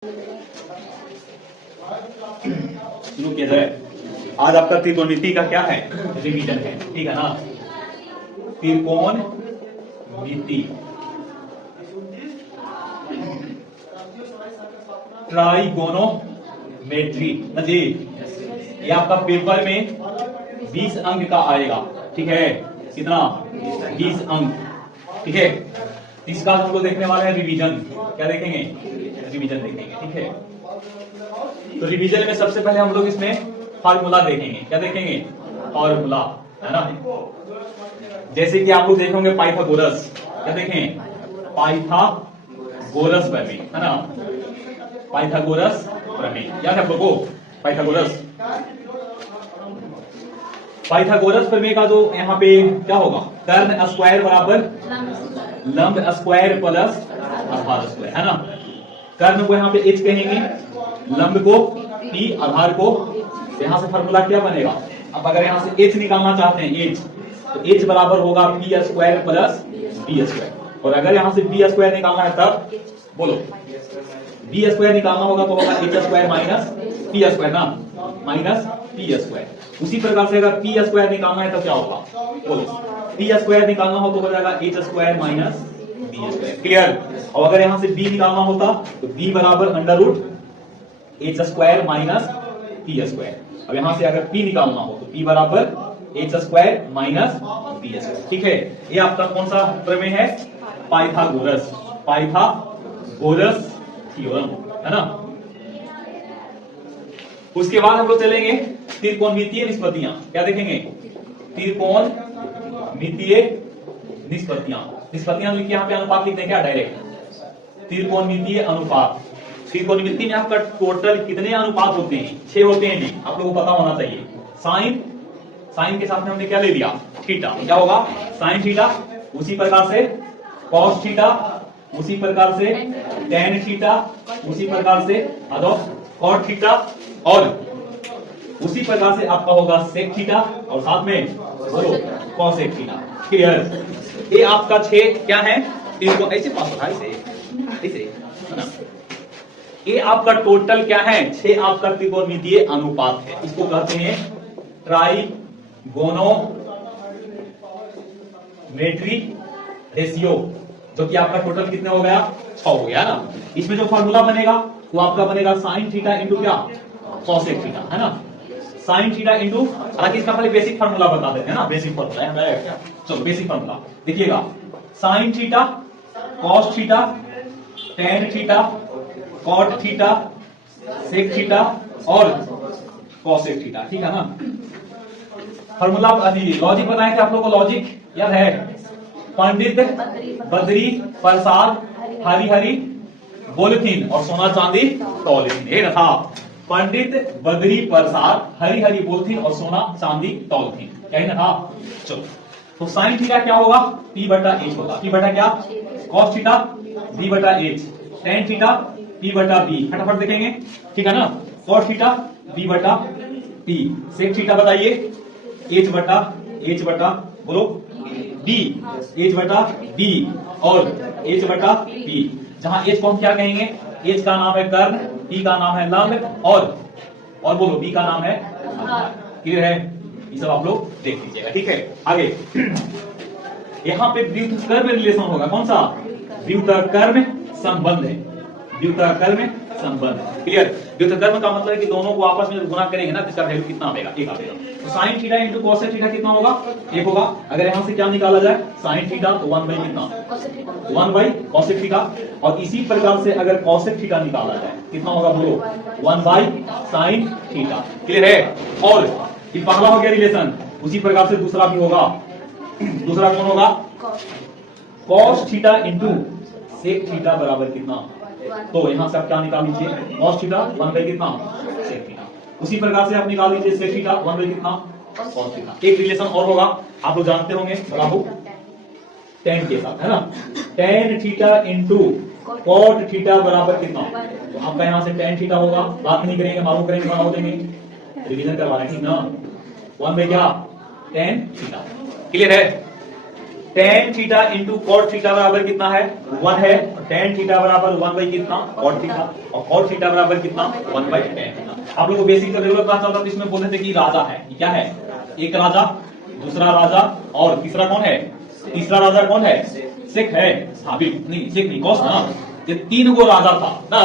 शुरू किया जाए। आज आपका त्रिकोणमिति का क्या है, रिवीजन है, ठीक है ना। त्रिकोणमिति, ट्राइगोनोमेट्री जी, ये आपका पेपर में 20 अंक का आएगा, ठीक है। कितना? 20 अंक, ठीक है। इसका हम लोग देखने वाले हैं रिवीजन। क्या देखेंगे? रिवीजन देखेंगे, ठीक है। तो रिवीजन में सबसे पहले हम लोग इसमें फार्मूला देखेंगे। क्या देखेंगे? फार्मूला, है ना। जैसे कि आप लोग देखेंगे पाइथागोरस। क्या देखें? पाइथागोरस प्रमेय, है ना। पाइथागोरस प्रमेय याद है आप लोगों को? पाइथागोरस, पाइथागोरस प्रमेय का जो यहाँ पे क्या होगा, कर्ण स्क्वायर बराबर लंब स्क्वायर प्लस आधार स्क्वायर, है ना। कर्ण को यहाँ पे h कहेंगे, लंब को p, आधार को, यहां से फॉर्मूला क्या बनेगा। अब अगर यहां से h निकालना चाहते हैं, h, तो h बराबर होगा p square plus b square. और अगर यहां से b स्क्वायर निकालना है तब बोलो, b स्क्वायर निकालना होगा तो होगा h square minus p square ना, माइनस p स्क्वायर। उसी प्रकार से अगर p स्क्वायर निकालना है तो क्या होगा, बोलो, p स्क्वायर निकालना हो तो हो जाएगा h square minus b square. Clear? और अगर यहां से b निकालना होता तो b बराबर under root h square minus p square. अब यहां से अगर p निकालना हो तो p बराबर h square minus b square, ठीक है। ये आपका कौन सा प्रमेय है? पाइथागोरस, पाइथागोरस थ्योरम, है ना। उसके बाद हम लोग चलेंगे त्रिकोणमितीय निष्पत्तियां। क्या देखेंगे? त्रिकोणमितीय निष्पत्तियां। निष्पत्तियां लिखिए, यहाँ पे अनुपात लिख दें क्या डायरेक्ट? त्रिकोणमितीय अनुपात। त्रिकोणमिति में आपका टोटल कितने अनुपात होते हैं? 6 होते हैं जी, आप लोगों को पता होना चाहिए। साइन, साइन के साथ में हमने क्या ले लिया? थीटा। क्या होगा? साइन थीटा, उसी प्रकार से कॉस थीटा, उसी प्रकार से टेन थीटा, उसी प्रकार से कॉट थीटा, और उसी प्रकार से आपका होगा सेक थीटा, और साथ में बोलो कॉसेक थीटा। क्लियर? ये आपका 6 क्या है? इनको ऐसे पास होता है, ऐसे, है ना। ये आपका टोटल क्या है? 6 आपका त्रिकोणमितीय अनुपात है। इसको कहते हैं ट्राइगोनोमेट्री रेशियो, जो कि आपका टोटल कितने हो गया? 6 हो गया ना। इसमें जो फॉर्मूला बनेगा वो आपका बनेगा साइन थीटा इंटू क्या? कॉसेक थीटा, है ना। साइन थीटा इंटू, हालांकि इसका पहले बेसिक फॉर्मूला बता देते हैं ना। बेसिक फॉर्मूला है, चलो बेसिक फॉर्मूला देखिएगा। Sine theta, cos theta, tan theta, cot theta, sec theta और कॉसेक थीटा, ठीक है ना। फॉर्मूला लॉजिक बताए थे आप लोगों को, लॉजिक याद है? पंडित बद्री प्रसाद हरी हरी बोलथिन और सोना चांदी तौलिथिन, ये ना था। पंडित बद्री प्रसाद हरी हरी बोलथिन और सोना चांदी तौलिथिन, क्या ना था। चलो, तो साइन थीटा क्या होगा? p बटा h होगा। p बटा क्या? कॉस थीटा b बटा h, टेन थीटा p बटा b, फटाफट देखेंगे, ठीक है ना। कॉस थीटा b बटा p, सेक थीटा बताइए h बटा बोलो b, h बटा b और h बटा p। जहां h को हम क्या कहेंगे? h का नाम है कर्ण, p का नाम है लंब और बोलो b का नाम है आधार। क्लियर है? ये सब आप लोग देख लीजिएगा, ठीक है। आगे यहाँ पे व्युत्क्रम रिलेशन होगा। कौन सा? व्युत्क्रम संबंध है, व्युत्क्रम संबंध। क्लियर? व्युत्क्रम का मतलब है कि दोनों को आपस में गुणा करेंगे ना, तो इसका वैल्यू कितना आएगा? 1 आएगा। तो sine theta into cosec theta कितना होगा? 1 होगा। अगर यहां से क्या निकाला जाए? साइन थीटा तो 1 बाई कितना? 1 बाई कॉसेक थीटा। और इसी प्रकार से अगर कॉसेक थीटा निकाला जाए कितना होगा? बोलो 1 बाई साइन थीटा। क्लियर है? और ये पहला हो गया रिलेशन, उसी प्रकार से दूसरा भी होगा। दूसरा कौन होगा? Cos theta into sec theta बराबर कितना? तो यहां से आप क्या निकाल लीजिए? कॉस थीटा 1 बाई कितना? Sec theta. उसी प्रकार से आप निकाल लीजिए सेक थीटा 1 बाई कितना? Cos theta. एक रिलेशन और होगा, आप लोग जानते होंगे, बाबू टेन के साथ, है ना। Tan theta into cot theta बराबर कितना? तो आपका यहां से टेन थीटा होगा, बात नहीं करेंगे, मालूम करेंगे, बना देंगे, रिवीजन करवा रहे हैं, ठीक ना। 1 बाई क्या? Tan theta. क्लियर है? tan theta into cot theta बराबर कितना है 1 है। tan थीटा बराबर 1 बाई कितना cot थीटा, और cot थीटा बराबर कितना 1 बाई tan थीटा। आप लोगों को बेसिक रेगुलर क्लास चलता था, इसमें बोल रहे थे कि राजा है, क्या है, एक राजा, दूसरा राजा, और तीसरा कौन है, तीसरा राजा कौन है, सिख है, साबित नहीं, सिख नहीं, कौस ना, ये 3 गो राजा था ना,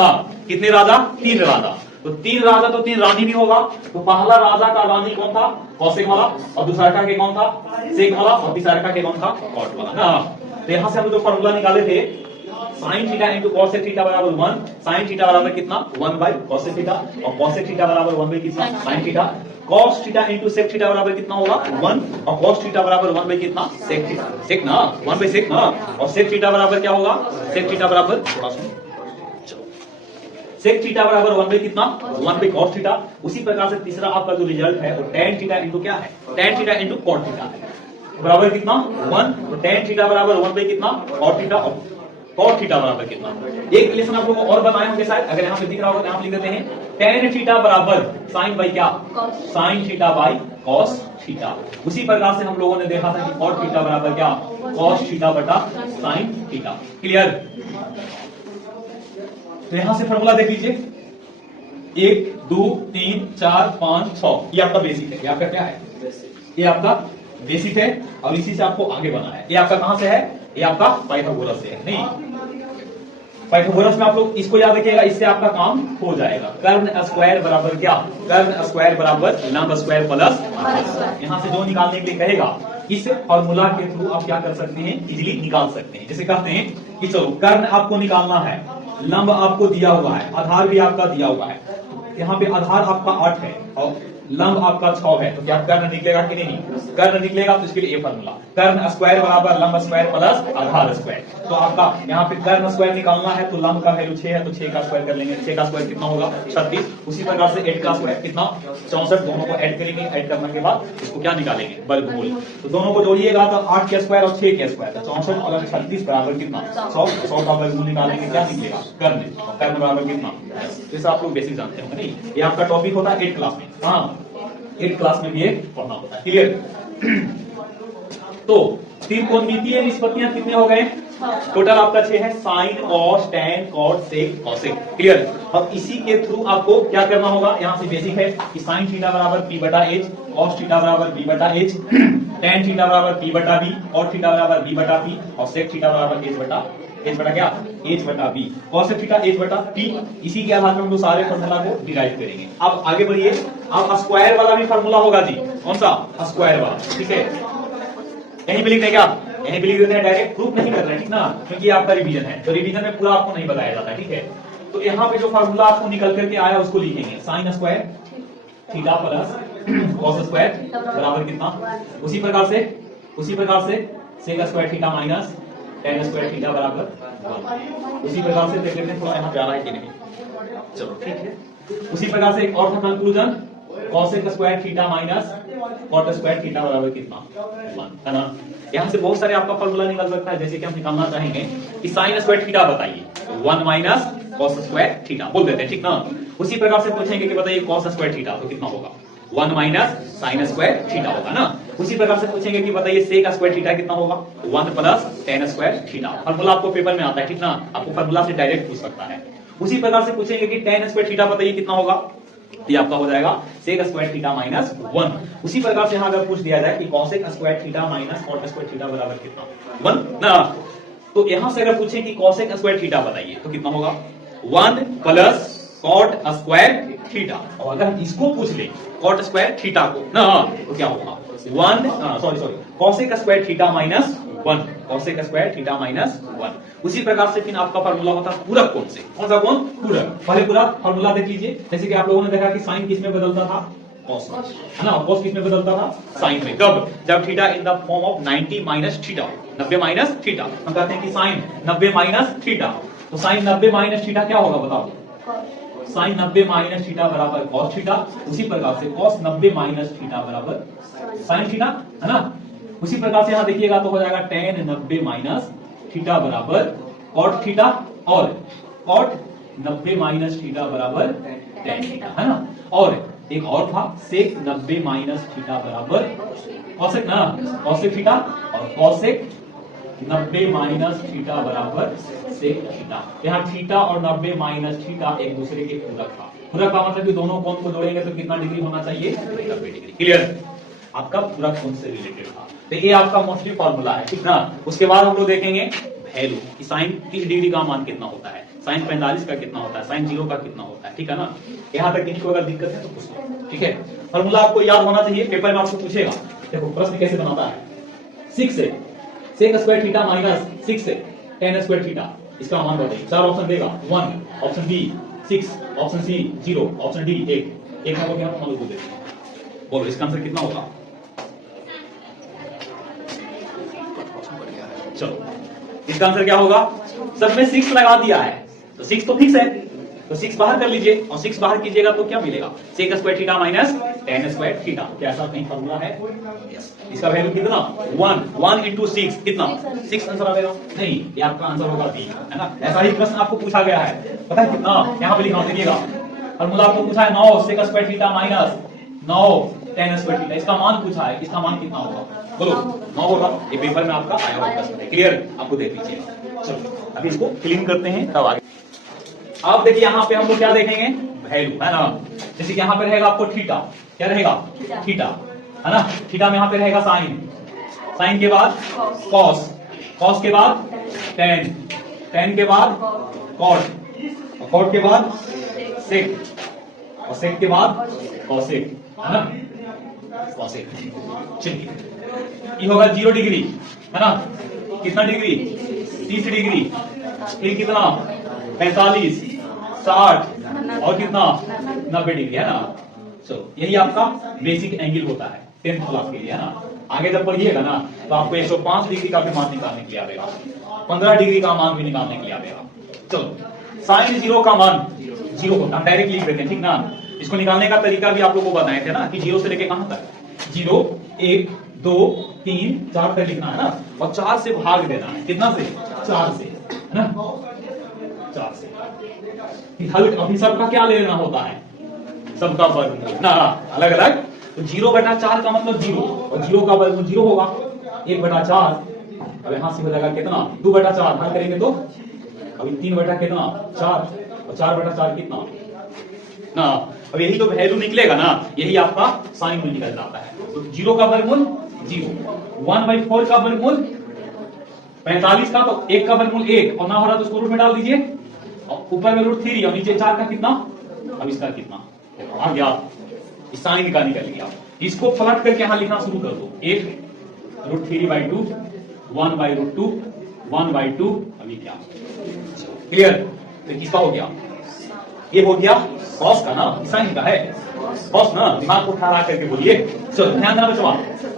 कितने राजा, 3 राजा, तो 3 राजा तो 3 रानी भी होगा, तो पहला राजा का रानी कौन था, कौशिक वाला, और दूसरा का के कौन था, शेख वाला, और तीसरा का के कौन था, कॉट वाला ना। तो यहां से हम जो फॉर्मूला निकाले थे sin theta into cosec theta बराबर 1, sin थीटा बराबर कितना 1 बाई cosec थीटा, और cosec थीटा बराबर 1 बाई कितना sin theta, cos theta into sec theta बराबर कितना होगा 1, और cos थीटा बराबर 1 बाई कितना sec थीटा, sec ना 1 बाई sec ना, और sec थीटा बराबर क्या होगा, sec थीटा बराबर थोड़ा सा sec थीटा बराबर 1 बाई कितना 1 बाई cos थीटा। उसी प्रकार से तीसरा आपका जो रिजल्ट है वो tan थीटा इंटू क्या है, tan theta into cot theta है, बराबर कितना 1, तो tan थीटा बराबर 1 बाई कितना cot थीटा, और cot थीटा बराबर कितना। एक रिलेशन आप लोगों को और बनाए होंगे शायद, अगर यहाँ पे दिख रहा होगा तो यहाँ लिख देते हैं tan थीटा बराबर sin बाई क्या, sin theta by cos theta. उसी प्रकार से हम लोगों ने देखा था कि cot थीटा बराबर क्या, cos थीटा बटा sin थीटा। क्लियर। तो यहां से फॉर्मूला देख लीजिए, 1 2 3 4 5 6, ये आपका बेसिक है, ये आपका क्या है, ये आपका बेसिक है, और इसी से आपको आगे बढ़ना है। ये आपका कहां से है, ये आपका पाइथागोरस से है, नहीं पाइथागोरस में आप लोग इसको याद रखिएगा, इससे आपका काम हो जाएगा। कर्ण स्क्वायर बराबर क्या, कर्ण स्क्वायर बराबर लंब स्क्वायर प्लस, यहां से जो निकालने के लिए कहेगा इस फॉर्मूला के थ्रू आप क्या कर सकते हैं, इजीली निकाल सकते हैं। जैसे कहते हैं कि चलो कर्ण आपको निकालना है, लंब आपको दिया हुआ है, आधार भी आपका दिया हुआ है, यहाँ पे आधार आपका 8 है और लंब आपका 6 है, तो क्या कर्ण निकलेगा कि नहीं, कर्ण निकलेगा। तो इसके लिए ये फॉर्मूला, कर्ण स्क्वायर बराबर लंब स्क्वायर प्लस आधार स्क्वायर। तो आपका यहाँ पे कर्ण स्क्वायर निकालना है, तो लंब का वैल्यू 6 है, तो 6 का स्क्वायर कर लेंगे, 6 का स्क्वायर कितना होगा 36। उसी प्रकार से 8 का स्क्वायर कितना 64, दोनों को ऐड करेंगे, ऐड करने के बाद इसको क्या निकालेंगे, वर्गमूल। तो दोनों को जोड़िएगा तो 8 के स्क्वायर और 6 के स्क्वायर, तो 64 और 36 बराबर कितना 100, 100 का वर्गमूल निकालेंगे, क्या निकलेगा कर्ण, कर्ण बराबर कितना। जैसे आप लोग बेसिक जानते होंगे, नहीं ये आपका टॉपिक होता है 8 क्लास में, हाँ 8 क्लास में भी ये पढ़ना होता है। क्लियर। तो त्रिकोणमितीय निष्पत्तियां कितने हो गए, टोटल आपका 6 है, sine cos tan cot sec cosec. Clear. अब इसी के थ्रू आपको क्या करना होगा, यहां से बेसिक है कि साइन थीटा बराबर पी बटा एच, कॉस थीटा बराबर बी बटा एच, टैन थीटा बराबर पी बटा बी, कॉट थीटा बराबर बी बटा पी, और सेक थीटा बराबर एच बटा क्या, एच बटा बी, कॉसेक थीटा एच बटा पी। इसी के आधार पर हम लोग सारे फॉर्मूला को डिराइव करेंगे। अब आगे बढ़िए, अब स्क्वायर वाला भी फॉर्मूला होगा जी, कौन सा, स्क्वायर वाला, ठीक है। यहीं पे लिख दें क्या, यहीं पे लिख देते हैं, डायरेक्ट प्रूफ नहीं कर रहे हैं, ठीक ना, क्योंकि आपका रिवीजन है, तो रिवीजन में पूरा आपको नहीं बताया जाता है, ठीक है। तो यहाँ पे जो फॉर्मूला आपको निकल करके आया उसको लिखेंगे, sine square theta plus cos square बराबर कितना, उसी प्रकार से sec square theta minus tan square theta बराबर, उसी प्रकार से देख लेते हैं थोड़ा यहाँ पे आ रहा है कि नहीं, चलो ठीक है। उसी प्रकार से एक और था conclusion, cosec square theta minus cot square theta बराबर कितना 1, है ना। यहाँ से बहुत सारे आपका फॉर्मूला निकल सकता है, जैसे कि हम निकालना चाहेंगे कि साइन स्क्वायर थीटा बताइए, 1 माइनस कॉस स्क्वायर थीटा बोल देते हैं, ठीक ना। उसी प्रकार से पूछेंगे कि बताइए कॉस स्क्वायर थीटा, तो कितना होगा 1 माइनस साइन स्क्वायर थीटा होगा ना। उसी प्रकार से पूछेंगे कि बताइए सेक स्क्वायर थीटा कितना होगा, 1 plus ten square theta. Formula आपको पेपर में आता है, ठीक ना, आपको फॉर्मूला से डायरेक्ट पूछ सकता है। उसी प्रकार से पूछेंगे कि टेन स्क्वायर थीटा बताइए कितना होगा, ये आपका हो जाएगा सेक स्क्वायर थीटा माइनस 1। उसी प्रकार से यहां अगर पूछ दिया जाए कि cosec square theta minus cot square theta बराबर कितना 1 ना, तो यहां से अगर पूछे कि कॉसेक स्क्वायर थीटा बताइए तो कितना होगा 1 प्लस कॉट स्क्वायर थीटा, और अगर इसको पूछ ले कॉट स्क्वायर थीटा को ना, तो क्या होगा 1 sorry cosec square theta minus 1, cosec square theta minus 1। उसी प्रकार से फिर आपका फार्मूला होता है पूरक कोण से, कौन सा कोण, पूरक। पहले पूरा फार्मूला देख लीजिए, जैसे कि आप लोगों ने देखा कि साइन किस में बदलता था, कॉस, है ना, कॉस किस में बदलता था, साइन में। कब, जब theta in the form of 90 minus theta, 90 minus theta. हम कहते हैं कि साइन 90 माइनस थीटा, तो साइन 90 माइनस थीटा क्या होगा बताओ, साइन 90 माइनस थीटा बराबर कॉस थीटा। उसी प्रकार से कॉस 90 माइनस थीटा बराबर साइन थीटा, है ना। उसी प्रकार से यहां देखिएगा तो हो जाएगा टेन 90 माइनस थीटा बराबर कॉट थीटा, और कॉट 90 माइनस थीटा बराबर टेन थीटा, है ना। और एक और था सेक 90 माइनस थीटा बराबर कॉसेक ना, कॉसेक थीटा, और कॉसेक 90 माइनस थीटा बराबर सेक थीटा। यहाँ थीटा और 90 माइनस थीटा एक दूसरे के पूरक था। पूरक का मतलब कि दोनों कोण को जोड़ेंगे तो कितना डिग्री होना चाहिए? 90 डिग्री। क्लियर? आपका पूरक कोण से रिलेटेड था। तो ये आपका मोस्टली फॉर्मूला है, ठीक ना। उसके बाद हम लोग देखेंगे वैल्यू कि साइन 30 डिग्री का मान कितना होता है, साइन 45 का कितना होता है, साइन 0 का कितना होता है, ठीक है ना। यहाँ तक इनको अगर दिक्कत है तो पूछ लो, ठीक है। फॉर्मूला आपको याद होना चाहिए, पेपर में आपको पूछेगा। देखो प्रश्न कैसे बनाता है, 6 से सेक स्क्वायर थीटा माइनस 6 से tan स्क्वायर थीटा, इसका मान बताइए। 4 ऑप्शन देगा, 1 option B 6, option C 0, option D 1। एक नंबर के हम लोग देते हैं, बोलो इसका आंसर कितना होगा? चलो इसका आंसर क्या होगा? सब में 6 लगा दिया है तो 6 तो फिक्स है, तो 6 बाहर कर लीजिए और 6 बाहर कीजिएगा तो क्या मिलेगा? Sec square theta minus tan square theta. क्या ऐसा कहीं फॉर्मूला है? यस। इसका वैल्यू कितना? 1 इंटू 6 कितना? 6 आंसर आएगा। नहीं, ये आपका आंसर होगा बी, है ना। ऐसा ही प्रश्न आपको पूछा गया है, पता है कितना? यहाँ पे लिखा देखिएगा, फॉर्मूला आपको पूछा है 9 sec square theta minus 9 tan square theta. इसका मान पूछा है, इसका मान कितना होगा? बोलो 9 होगा। ये पेपर में आपका आया हुआ प्रश्न है, क्लियर? आपको देख लीजिएगा। चलो अभी इसको क्लीन करते हैं तब आगे। अब देखिए यहाँ पे हम लोग क्या देखेंगे? वैल्यू, है ना। जैसे कि यहाँ पे रहेगा आपको थीटा, क्या रहेगा? थीटा, है ना। थीटा में यहाँ पे रहेगा साइन, साइन के बाद कॉस, कॉस के बाद टेन, टेन के बाद कॉट, कॉट के बाद सेक, और सेक के बाद कॉसेक, है ना। कॉसेक। चलिए ये होगा 0 डिग्री, है ना। कितना डिग्री? 30 डिग्री। फिर कितना? 45, 60 और कितना? 90 डिग्री, है ना। चलो यही आपका बेसिक एंगल होता है 10th क्लास के लिए, है ना। आगे जब पढ़िएगा ना तो आपको 105 डिग्री का भी मान निकालने के लिए आएगा, 15 डिग्री का मान भी निकालने के लिए आएगा। चलो साइन 0 का मान 0 होता है, डायरेक्ट लिख देते हैं, ठीक ना। इसको निकालने का तरीका भी आप लोगों को बताए थे ना कि 0 से लेके कहां तक? 0, 1, 2, 3, 4 तक लिखना है ना, और 4 से भाग देना है। कितना से? 4 से, है ना। 4 से हल अभी सबका क्या लेना होता है? सबका वर्गमूल ना, अलग अलग। तो 0/4 का मतलब 0, और 0 का वर्गमूल 0 होगा। 1/4 अब यहां से हो जाएगा कितना? 2/4 हल करेंगे तो अभी 3 कितना? 4, और 4/4 कितना ना। अब यही तो वैल्यू निकलेगा ना, यही आपका साइन में निकल जाता है। तो 0 का वर्गमूल 0, 1/4 का वर्गमूल 45 का, तो 1 का वर्गमूल 1, और ना हो रहा तो उसको रूट में डाल दीजिए, और ऊपर में √3 और नीचे 4 का कितना? अब इसका कितना आ गया? इस साइन का निकल गया। इसको पलट करके यहां लिखना शुरू कर दो, 1 √3/2, 1/√2, 1/2। अभी क्या क्लियर? तो किसका हो गया? ये हो गया कॉस का ना, साइन का है कॉस ना। दिमाग को ठहरा करके बोलिए। चलो ध्यान देना बच्चों।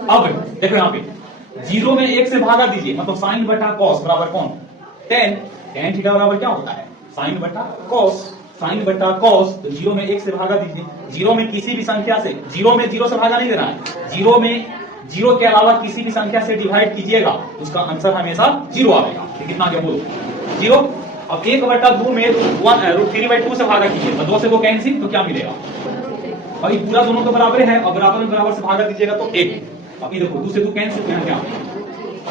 अब देखो यहाँ पे 0 में 1 से भागा दीजिए, मतलब साइन बटा कॉस बराबर कौन? tan। tan थीटा बराबर क्या होता है? साइन बटा कॉस, साइन बटा कॉस। तो 0 में 1 से भागा दीजिए। 0 में किसी भी संख्या से, 0 में 0 से भागा नहीं देना है, 0 में 0 के अलावा किसी भी संख्या से डिवाइड कीजिएगा, उसका आंसर हमेशा 0 आएगा। कितना क्या बोलो? 0। अब 1/2 में √3/2 से भागा कीजिए, तो 2 से 2 कैंसिल, तो क्या मिलेगा? और ये पूरा दोनों तो बराबर है, और बराबर में बराबर से भागा दीजिएगा तो 1। अब ये देखो 2 से 2 कैंसिल, यहाँ क्या?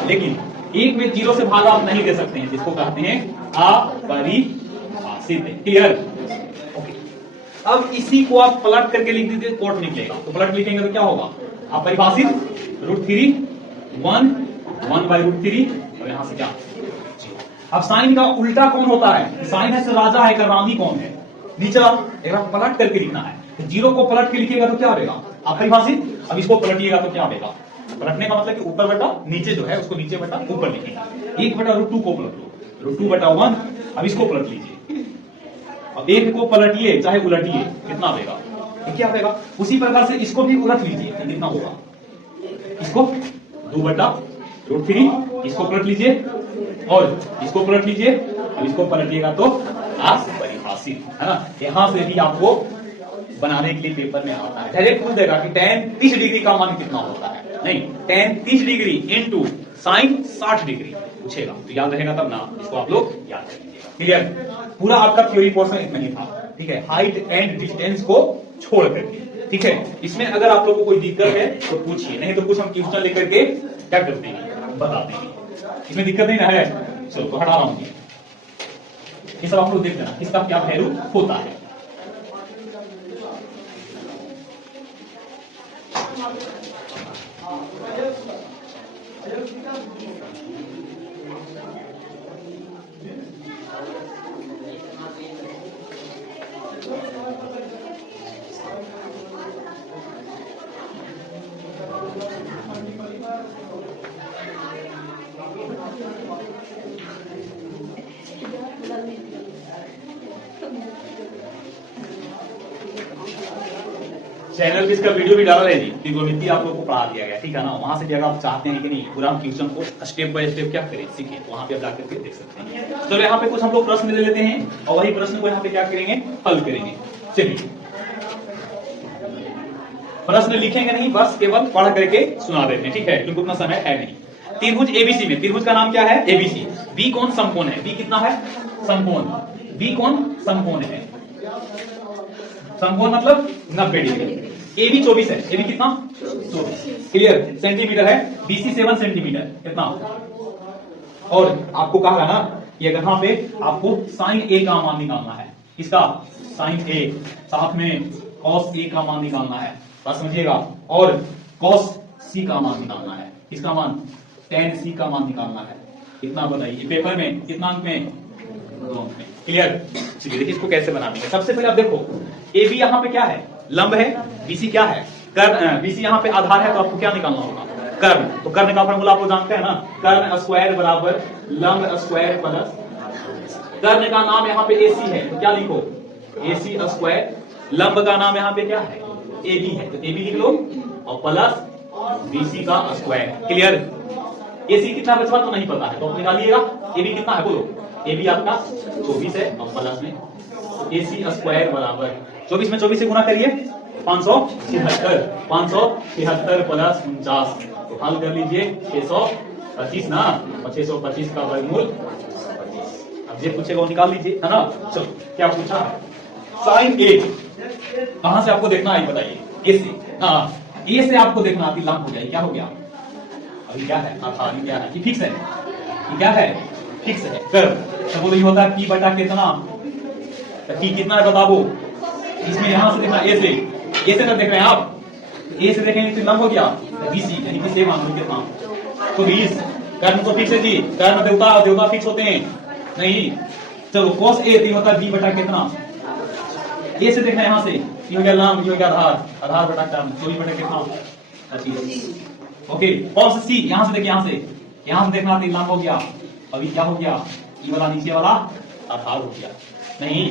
लेकिन 1 में 0 से भागा आप नहीं दे सकते हैं, जिसको कहते हैं अपरिभाषित। क्लियर? ओके। अब इसी को आप पलट करके लिख दीजिए, कोट निकलेगा। तो पलट लिखेंगे तो क्या होगा? अपरिभाषित √3, 1/√3, और यहां से क्या? अब साइन का उल्टा कौन होता है? साइन है से राजा है, रानी कौन है? नीचा। एक बार पलट करके लिखना है, 0 को पलट के लिखिएगा तो क्या आएगा? अपरिभाषित। अब इसको पलटिएगा तो क्या आएगा? पलटने का मतलब कि ऊपर बटा नीचे जो है उसको नीचे बटा ऊपर लिखेंगे। 1/√2 को पलट लो, √2/1। अब इसको पलट लीजिए, अब 1 को पलटिए चाहे उलटिए, कितना आएगा? क्या आएगा? उसी प्रकार से इसको भी उलट लीजिए, कितना होगा? इसको 2/√3, इसको पलट लीजिए और इसको पलट लीजिए। अब इसको पलटिएगा तो आप परिभाषित, है ना। यहां से भी आपको बनाने के लिए पेपर में आता है, डायरेक्ट पूछ देगा कि tan 30 डिग्री का मान कितना होता है। नहीं, tan 30 degree into sine 60 degree पूछेगा, तो याद रहेगा तब ना। इसको आप लोग याद कर लीजिएगा। क्लियर? पूरा आपका थ्योरी पोर्शन इतना ही था, ठीक है। हाइट एंड डिस्टेंस को छोड़ करके, ठीक है। इसमें अगर आप लोगों को कोई दिक्कत है तो पूछिए, नहीं तो कुछ हम क्वेश्चन लेकर के क्या करते हैं, बताते हैं। इसमें दिक्कत नहीं ना है? चलो तो हटा रहा हूं ये सब आप लोग देख लेना किसका क्या वैल्यू होता है। चैनल पे इसका वीडियो भी डाला है जी, त्रिकोणमिति आप लोगों को पढ़ा दिया गया, ठीक है ना। वहां से भी अगर आप चाहते हैं कि नहीं पूरा हम क्वेश्चन को स्टेप बाय स्टेप क्या करें सीखें, तो वहां पे आप जाकर के देख सकते हैं। चलो यहाँ पे कुछ हम लोग प्रश्न ले लेते हैं और वही प्रश्न को यहाँ पे क्या करेंगे, हल करेंगे। चलिए प्रश्न लिखेंगे नहीं, बस केवल पढ़ करके सुना देते हैं, ठीक है, क्योंकि उतना समय है नहीं। त्रिभुज एबीसी में त्रिभुज का नाम क्या है? एबीसी। बी कौन समकोण है? बी कितना है? समकोण। बी कौन समकोण है? समकोण मतलब 90 डिग्री। ए भी 24 है। ए भी कितना? 24। क्लियर? सेंटीमीटर है। बीसी 7 सेंटीमीटर कितना? और आपको कहा ना कि अगर यहाँ पे आपको साइन ए का मान निकालना है, किसका? साइन ए, साथ में कॉस ए का मान निकालना है, बात समझिएगा, और कॉस सी का मान निकालना है। किसका मान? टेन सी का मान निकालना है। कितना बताइए पेपर में? कितना अंक में? 2 अंक में। क्लियर? चलिए देखिए इसको कैसे बनाना है। सबसे पहले आप देखो ए बी यहाँ पे क्या है? लंब है। बीसी क्या है? कर्ण। बीसी यहाँ पे आधार है, तो आपको क्या निकालना होगा? कर्ण। तो कर्ण का फॉर्मूला आप लोग जानते हैं ना, कर्ण स्क्वायर बराबर लंब स्क्वायर प्लस, कर्ण का नाम यहाँ पे एसी है तो क्या लिखो? AC square. लंब का नाम यहाँ पे क्या है? एबी है, तो एबी लिख लो, और प्लस बीसी का स्क्वायर। क्लियर? एसी कितना बचवा तो नहीं पता है, तो आप निकालिएगा। एबी कितना है बोलो? एबी आपका 24 है, और प्लस में एसी स्क्वायर बराबर 24 में 24 से गुना करिए 573, 573 प्लस 49, तो हल कर लीजिए 625 ना, और 625 का वर्गमूल 25। अब ये पूछेगा वो निकाल लीजिए, है ना। चलो क्या पूछा है? साइन ए कहां से आपको देखना है बताइए? ए से। हाँ, ए से आपको देखना है, लंब हो जाए। क्या हो गया? अभी क्या है? अभी क्या है कि फिक्स है? ये क्या है? फिक्स है। कर्व। तो बोलो ये होता है पी बटा कितना? तो पी कितना है बताओ? इसमें यहां से देखना, ए से ना देख रहे हैं आप, ए से देखेंगे तो लंब हो गया बीसी, यानी कि सेम आंसर कितना? तो 20। कर्म तो फिक्स है जी, कर्म देवता फिक्स होते हैं नहीं। चलो cos ए तो होता है बी बटा कितना? ए से देखना यहां से, ये हो गया लंब, ये हो गया आधार, आधार बटा कर्म, 24 बटा कितना? 25। ओके, cos सी यहां से देखिए, यहां से देखना, तो लंब हो गया, अभी क्या हो गया? ये वाला नीचे वाला आधार हो गया। नहीं,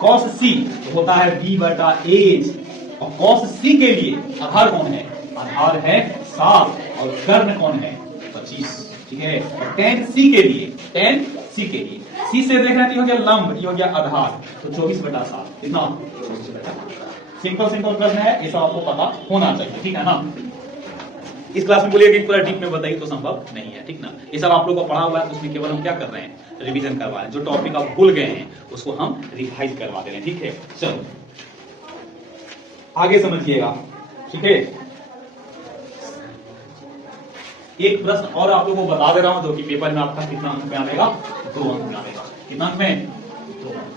cos सी होता है b बटा एज, और cos सी के लिए आधार कौन है? आधार है 7, और कर्ण कौन है? 25। ठीक है, tan सी के लिए, tan सी के लिए सी से देख रहे हैं, तो हो गया लंब, ये हो गया आधार, तो 24 बटा 7 कितना? 24 बटा। सिंपल प्रश्न है, ये सब आपको पता होना चाहिए, ठीक है ना। इस क्लास में बोलिए कि पूरा डीप में बताइए तो संभव नहीं है, ठीक ना। ये सब आप लोगों को पढ़ा हुआ है, तो उसमें केवल हम क्या कर रहे हैं? रिवीजन करवा रहे हैं। जो टॉपिक आप भूल गए हैं उसको हम रिवाइज करवा दे रहे हैं, ठीक है। चलो आगे समझिएगा, ठीक है। एक प्रश्न और आप लोगों को बता दे रहा हूं, जो कि पेपर में आपका कितना अंक में आएगा? 2 अंक में आएगा। कितना अंक में? 2 अंक।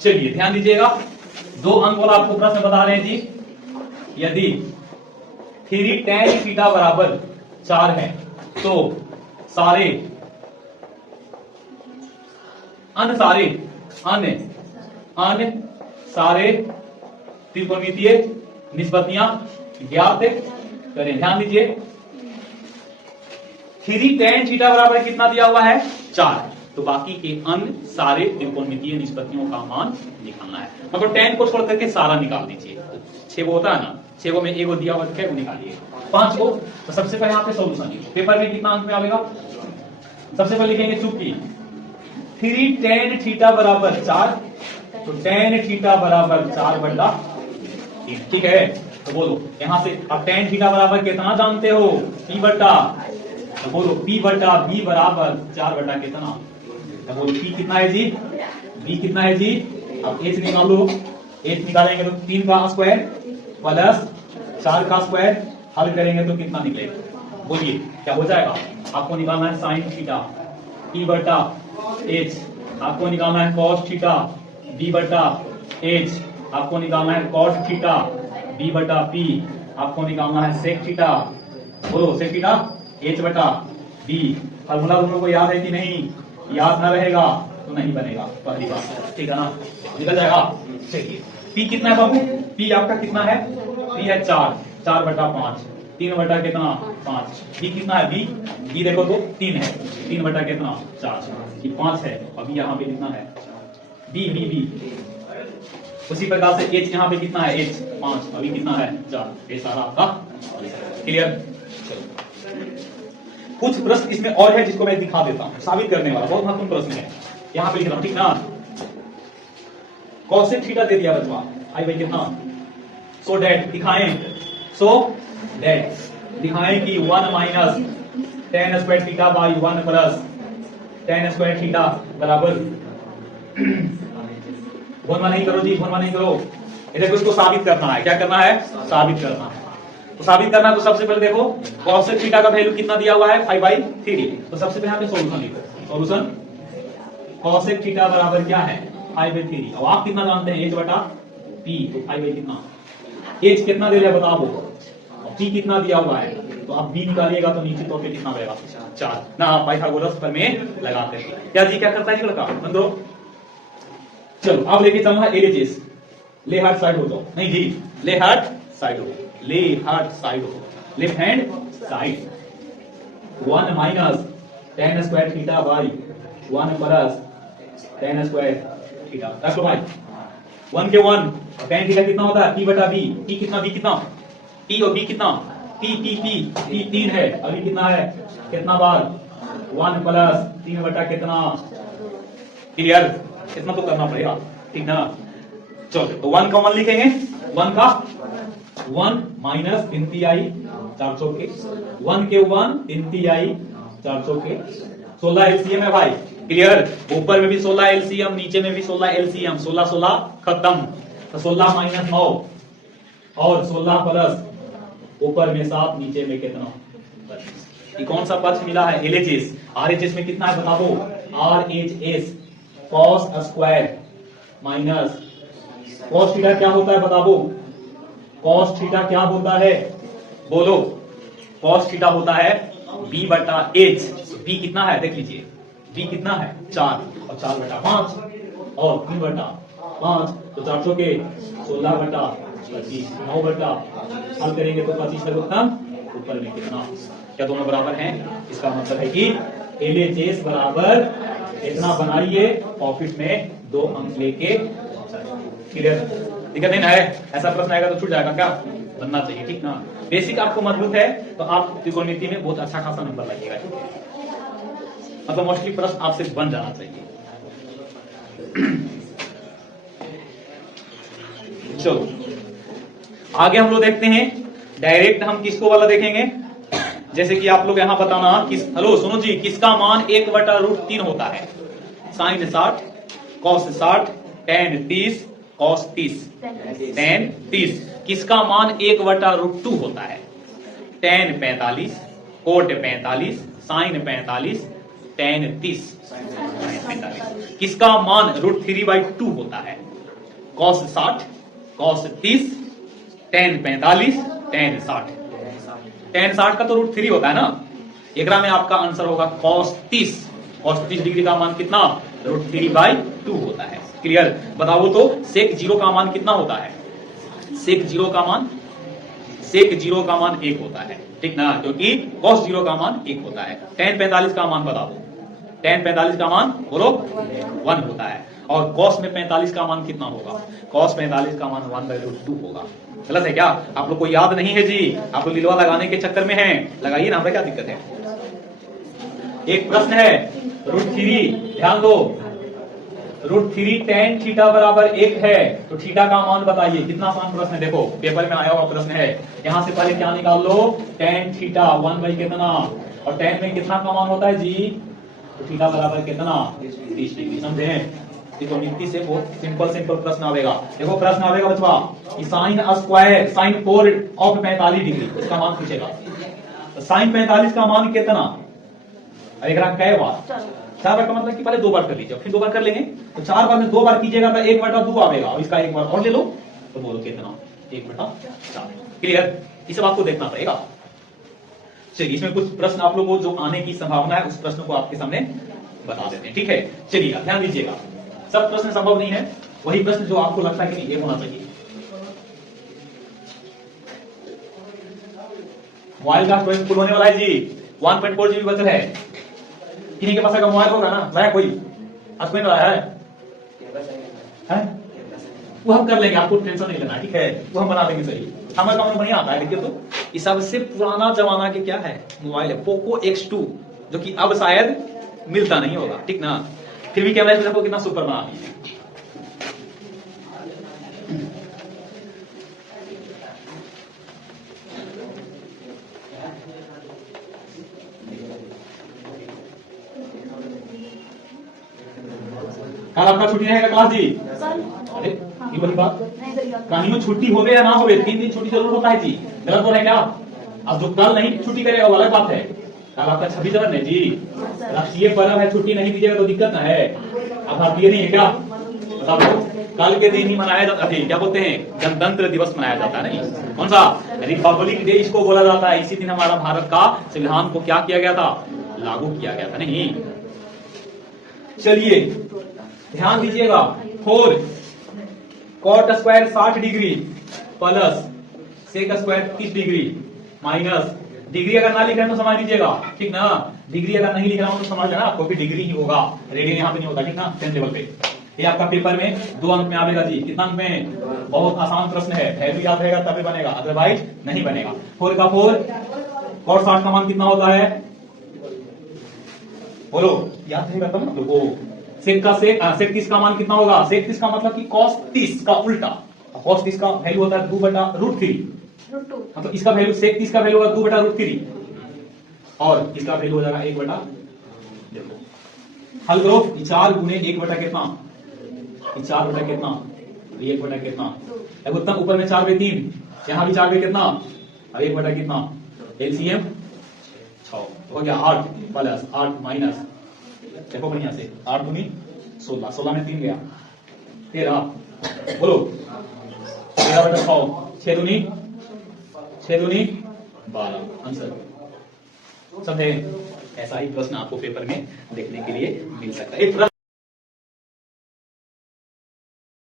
चलिए ध्यान दीजिएगा, 2 अंक वाला आपको प्रश्न बता रहे हैं जी। यदि 3 tan थीटा बराबर 4 है, तो सारे सारे त्रिकोणमितीय निष्पत्तियां ज्ञात करें। ध्यान दीजिए, 3 tan थीटा बराबर कितना दिया हुआ है? 4, तो बाकी के अन्य सारे त्रिकोणमितीय निष्पत्तियों का मान निकालना है। मतलब tan को छोड़ करके सारा निकाल दीजिए। 6 वो होता है ना, 6 को में एगो दिया हुआ है, वो निकालिए। 5 को, तो सबसे पहले यहाँ पे सोल्यूशन लिखो। पेपर में कितना अंक में आएगा? सबसे पहले लिखेंगे चुप्पी, 3 tan थीटा बराबर 4, तो टेन थीटा बराबर 4/3। ठीक है, तो बोलो यहां से अब टेन थीटा बराबर कितना जानते हो? P बटा, तो बोलो P बटा B बराबर 4 बटा कितना? तो बोलो P कितना है जी? B कितना है जी? अब H निकालो, H निकालेंगे तो 3 का स्क्वायर प्लस 4 का स्क्वायर, हल करेंगे तो कितना निकलेगा? बोलिए क्या हो जाएगा? आपको निकालना है साइन थीटा P बटा H, आपको निकालना है कॉस थीटा B बटा H, आपको निकालना है कॉस थीटा B बटा P, आपको निकालना है सेक थीटा, बोलो सेक थीटा H बटा B। फार्मूला दोनों को याद है कि नहीं? याद ना रहेगा तो नहीं बनेगा, पहली बात, ठीक है ना? निकल जाएगा। चलिए P कितना है बाबू? P आपका कितना है? P है 4/5, 3 बटा कितना? 5। B कितना है? B देखो तो 3 है, 3 बटा कितना? 4, ये 5 है। अभी यहाँ पे कितना है? B। उसी प्रकार से H यहाँ पे कितना है? H 5, अभी कितना है? 4। ये सारा आपका क्लियर। कुछ प्रश्न इसमें और है जिसको मैं दिखा देता हूं, साबित करने वाला बहुत महत्वपूर्ण प्रश्न है। यहाँ पे लिख रहा हूं, ठीक ना? कॉसेक थीटा दे दिया बच्चा, आई भाई कितना? सो डेट दिखाएं कि 1 minus tan square theta by 1 plus ten square theta बराबर, भूलना नहीं करो जी, भूलना नहीं करो। देखो इसको साबित करना है, क्या करना है? साबित करना है। तो साबित करना है तो सबसे पहले देखो कॉसेक थीटा का वैल्यू कितना दिया हुआ है? 5/3। तो सबसे पहले यहाँ पे सोल्यूशन लिखो, सोल्यूशन कॉसेक थीटा बराबर क्या है? 5/3। अब आप कितना जानते हैं? H बटा P, तो 5 कितना? H कितना दे दिया बताओ? P कितना दिया हुआ है? तो आप B निकालिएगा तो नीचे तो पे कितना रहेगा? 4 ना। पाइथागोरस प्रमेय लगाते हैं। क्या जी क्या करता है लड़का? बंदो चलो आप लेके चलना है LHS, ले हार्ट साइड हो जाओ। नहीं जी, ले हार्ट साइड हो, ले हार्ट साइड हो, left hand side. 1 minus tan square theta by 1 plus ten square theta. रखो भाई 1 के 1, टेन थीटा कितना होता है? P बटा B। P कितना? B कितना? P और B कितना? P 3 है, अभी कितना है? कितना बार? 1 प्लस 3 बटा कितना? क्लियर? इतना तो करना पड़ेगा, ठीक ना? चलो तो 1 का 1 लिखेंगे, 1 का 1 माइनस 3 तिहाई 4 चौके, 1 के 1 3 तिहाई 4 चौके, 16 एलसीएम है भाई। क्लियर? ऊपर में भी 16 एलसीएम, नीचे में भी 16 एलसीएम, 16 खत्म। तो 16 माइनस 9 और 16 प्लस ऊपर में 7, नीचे में कितना? 25। कौन सा पक्ष मिला है? LHS। RHS में कितना है बताओ? RHS cos square minus cos theta क्या होता है बताओ? कॉस थीटा क्या होता है? बोलो। कॉस थीटा होता है B बटा H। B कितना है? देख लीजिए B कितना है? 4 और 4/5 और 3/5, तो 400 के 16/25, 9 हल करेंगे तो 25 लघुत्तम, ऊपर में कितना? क्या दोनों बराबर हैं? इसका मतलब है कि LHS बराबर इतना बनाइए, ऑफिस में 2 अंक लेके। क्लियर? दिक्कत नहीं ना है? ऐसा प्रश्न आएगा तो छूट जाएगा, क्या बनना चाहिए, ठीक ना? बेसिक आपको मजबूत है तो आप त्रिकोणमिति में बहुत अच्छा खासा नंबर लाइएगा, मतलब मोस्टली प्रश्न आपसे बन जाना चाहिए। चलो आगे हम लोग देखते हैं, डायरेक्ट हम किसको वाला देखेंगे? जैसे कि आप लोग यहां बताना किस, हेलो सुनो जी, किसका मान 1/√3 होता है? Sine 60, cos 60, tan 30, cos 30, tan 30। किसका मान 1/√2 होता है? Tan 45, cot 45, sine 45, tan 30, sine 45। किसका मान √3/2 होता है? Cos 60, cos 30, tan 45, tan 60। Tan 60 का तो √3 होता है ना। एकरा में आपका आंसर होगा cos 30। cos 30 डिग्री का मान कितना? √3/2 होता है। क्लियर? बताओ तो सेक 0 का मान कितना होता है? सेक 0 का मान 1 होता है, ठीक ना? क्योंकि cos 0 का मान 1 होता है। टेन 45 का मान बताओ। टेन 45 का मान बोलो 1 होता है। और cos में 45 का मान कितना होगा? cos 45 का मान 1/√2 होगा। गलत है क्या? आप लोग को याद नहीं है जी, आप लोग लीलवा लगाने के चक्कर में हैं। लगाइए ना, हमें क्या दिक्कत है? एक प्रश्न है √3, ध्यान दो। √3 tan थीटा बराबर 1 है, तो थीटा का मान बताइए। कितना आसान प्रश्न है, देखो पेपर में आया हुआ प्रश्न है। यहां से पहले क्या निकाल लो, tan थीटा 1 कितना, और tan में कितना का मान होता है जी, तो थीटा बराबर कितना 30 डिग्री। समझे? देखो नीति से बहुत सिंपल प्रश्न आवेगा। देखो प्रश्न आवेगा बचवा कि sine square sine 4 of 45 degree, इसका मान पूछेगा। तो साइन 45 का मान कितना, अरे कै बार, 4 बार का मतलब कि पहले 2 बार कर लीजिए, फिर 2 बार कर लेंगे। तो 4 बार में 2 बार कीजिएगा तो 1/2 आवेगा, और इसका 1 बार और ले लो तो बोलो कितना, 1/4। क्लियर? इस बात को देखना पड़ेगा। चलिए इसमें कुछ प्रश्न आप लोगों को जो आने की संभावना है, उस प्रश्न को आपके सामने बता देते हैं। ठीक है, चलिए ध्यान दीजिएगा। सब प्रश्न संभव नहीं है, वही प्रश्न जो आपको लगता है कि ये होना चाहिए। मोबाइल का स्टोरेज फुल होने वाला है जी, 1.4 GB बचल है। किन्हीं के पास अगर मोबाइल होगा ना, लाया कोई आज कोई लाया है? वो हम कर लेंगे, आपको टेंशन नहीं लेना। ठीक है, वो हम बना देंगे। सही, हमारे काम में बढ़िया आता है। देखिए तो ये सबसे पुराना जमाना के क्या है, मोबाइल है, पोको X2, जो कि अब शायद मिलता नहीं होगा। ठीक ना? फिर भी कैमरा देखो कितना सुपर बना दिया। कल आपका छुट्टी रहेगा क्लास जी? अरे ये बड़ी बात, कहीं में छुट्टी होवे या ना होवे, 3 दिन छुट्टी जरूर होता है जी। गलत बोल रहे क्या? अब जो कल नहीं छुट्टी करेगा वो अलग बात है। कल आपका 26 जनवरी है जी, राष्ट्रीय पर्व है, छुट्टी नहीं दीजिएगा तो दिक्कत ना है। अब भारतीय नहीं है क्या? बता दो। कल के दिन ही मनाया जाता है, क्या बोलते हैं, गणतंत्र दिवस मनाया जाता है। नहीं, कौन सा, रिपब्लिक डे इसको बोला जाता है। इसी दिन हमारा भारत का संविधान को क्या किया गया था, लागू किया गया था। नहीं, चलिए ध्यान दीजिएगा। 4 cot square 60 degree plus sec square 30 degree minus, degree अगर ना लिख रहे हैं तो समझ लीजिएगा। ठीक ना? डिग्री अगर नहीं लिख रहा हूं तो समझ लेना आपको भी डिग्री ही होगा, रेडियन यहाँ पे नहीं होता। ठीक ना? 10th लेवल पे ये आपका पेपर में 2 अंक में आएगा जी। कितना अंक में? बहुत आसान प्रश्न है, वैल्यू याद रहेगा तभी बनेगा, अदरवाइज नहीं बनेगा। 4 का 4 cot 60 का मान कितना होता है, बोलो, याद रहेगा तब ना। वो सेक का सेक 30 का मान कितना होगा, सेक 30 का मतलब कि cos 30 का उल्टा। cos 30 का वैल्यू होता है 2/√3, तो इसका वैल्यू सेक 30 का वैल्यू होगा 2/√3, और इसका वैल्यू हो जाएगा 1/, देखो हल करो। 4 गुने 1/ कितना, 4 बटा कितना, 1/ कितना, उत्तम ऊपर में 4/3, यहाँ भी 4 कितना, और 1/ कितना, एलसीएम 6 हो गया। 8 प्लस 8 माइनस, देखो बढ़िया से, 8 दूनी 16, 16 में 3 गया 13, बोलो 13/6, 6 दूनी 12, आंसर। समझे? ऐसा ही प्रश्न आपको पेपर में देखने के लिए मिल सकता है।